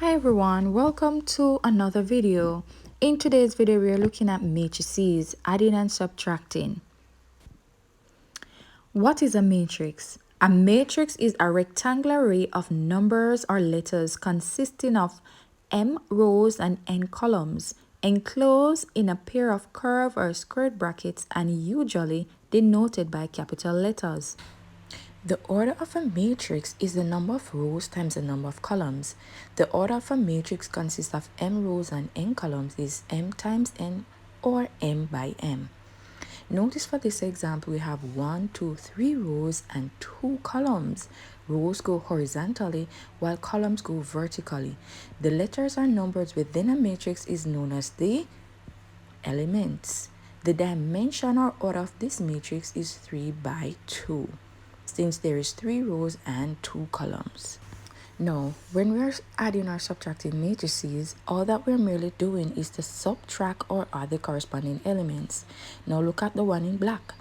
Hi everyone, welcome to another video. In today's video, we are looking at matrices, adding and subtracting. What is a matrix? A matrix is a rectangular array of numbers or letters consisting of m rows and n columns, enclosed in a pair of curved or squared brackets and usually denoted by capital letters. The order of a matrix is the number of rows times the number of columns. The order of a matrix consists of m rows and n columns is m times n or m by m. Notice for this example we have 1, 2, 3 rows and 2 columns. Rows go horizontally while columns go vertically. The letters or numbers within a matrix is known as the elements. The dimension or order of this matrix is 3 by 2. Since there is 3 rows and 2 columns. Now, when we are adding or subtracting matrices, all that we're merely doing is to subtract or add the corresponding elements. Now look at the one in black.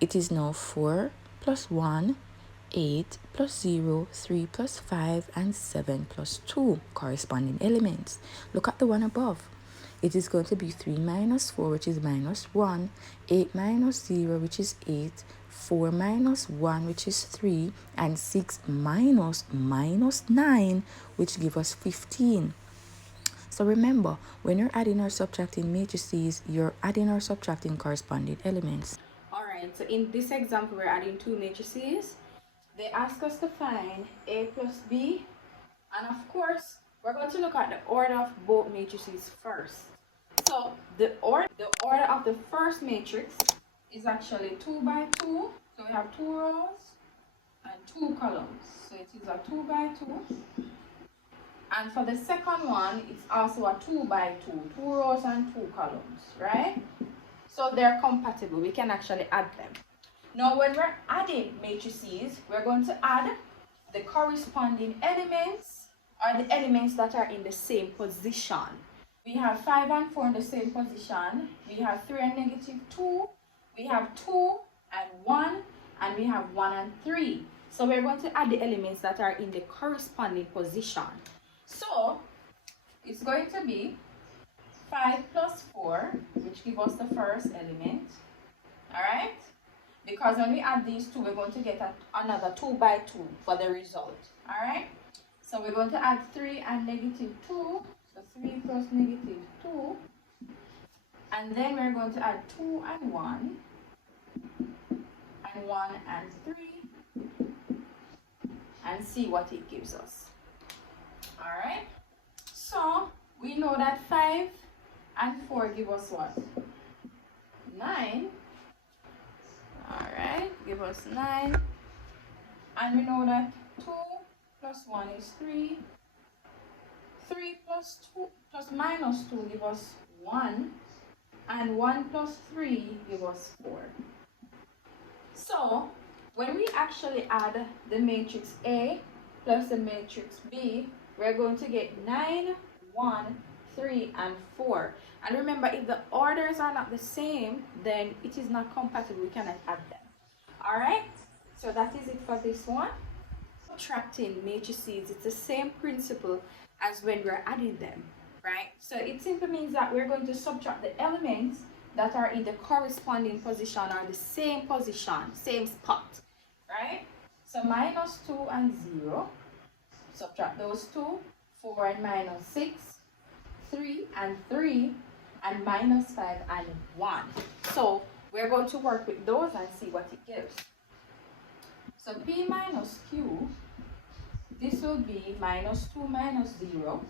It is now 4 plus 1, 8 plus 0, 3 plus 5, and 7 plus 2 corresponding elements. Look at the one above. It is going to be 3 minus 4, which is minus 1, 8 minus 0, which is 8, 4 minus 1, which is 3, and 6 minus 9, which gives us 15. So remember, when you're adding or subtracting matrices, you're adding or subtracting corresponding elements. Alright, so in this example, we're adding two matrices. They ask us to find A plus B, and of course, we're going to look at the order of both matrices first. So the order of the first matrix is actually 2 by 2. So we have 2 rows and 2 columns. So it is a 2 by 2. And for the second one, it's also a 2 by 2. 2 rows and 2 columns, right? So they're compatible. We can actually add them. Now when we're adding matrices, we're going to add the corresponding elements or the elements that are in the same position. We have 5 and 4 in the same position. We have 3 and negative 2. We have 2 and 1. And we have 1 and 3. So we're going to add the elements that are in the corresponding position. So it's going to be 5 plus 4, which gives us the first element. Alright? Because when we add these two, we're going to get another 2 by 2 for the result. Alright? So we're going to add 3 and negative 2. So 3 plus negative 2. And then we're going to add 2 and 1. And 1 and 3. And see what it gives us. Alright? So we know that 5 and 4 give us what? 9. Alright, give us 9. And we know that 2 plus 1 is 3. 3 plus 2 plus minus 2 give us 1. And 1 plus 3 give us 4. So when we actually add the matrix A plus the matrix B, we're going to get 9, 1, 3, and 4. And remember, if the orders are not the same, then it is not compatible. We cannot add them. Alright? So that is it for this one. Subtracting matrices, it's the same principle as when we're adding them. Right? So it simply means that we're going to subtract the elements that are in the corresponding position or the same position, same spot. Right? So minus 2 and 0. Subtract those two. 4 and minus 6. 3 and 3. And minus 5 and 1. So we're going to work with those and see what it gives. So P minus Q, this will be minus 2 minus 0.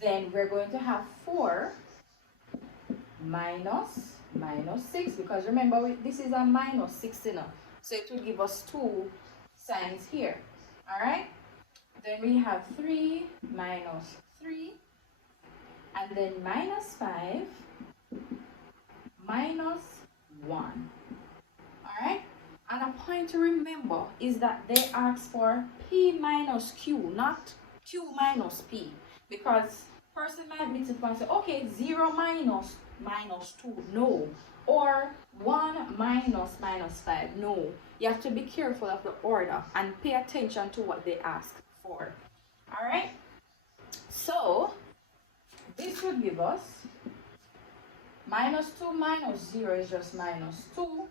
Then we're going to have 4 minus 6, because remember this is a minus 6, so it will give us 2 signs here. Alright? Then we have 3 minus 3, and then minus 5 minus 1. Alright? And a point to remember is that they ask for P minus Q, not Q minus P. Because person might be to say, okay, 0 minus 2, no. Or 1 minus 5, no. You have to be careful of the order and pay attention to what they ask for. Alright? So this would give us minus 2 minus 0 is just minus 2.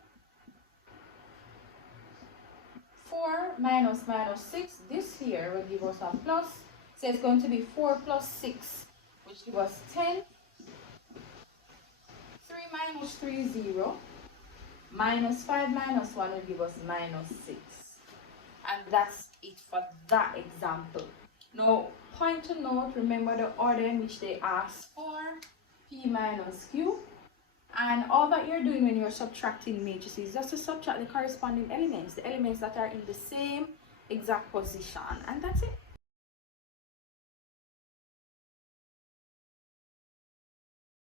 4 minus minus 6, this here will give us a plus. So it's going to be 4 plus 6, which gives us 10. 3 minus 3 is 0. Minus 5 minus 1 will give us minus 6. And that's it for that example. Now, point to note, remember the order in which they ask for P minus Q. And all that you're doing when you're subtracting matrices is just to subtract the corresponding elements, the elements that are in the same exact position. And that's it.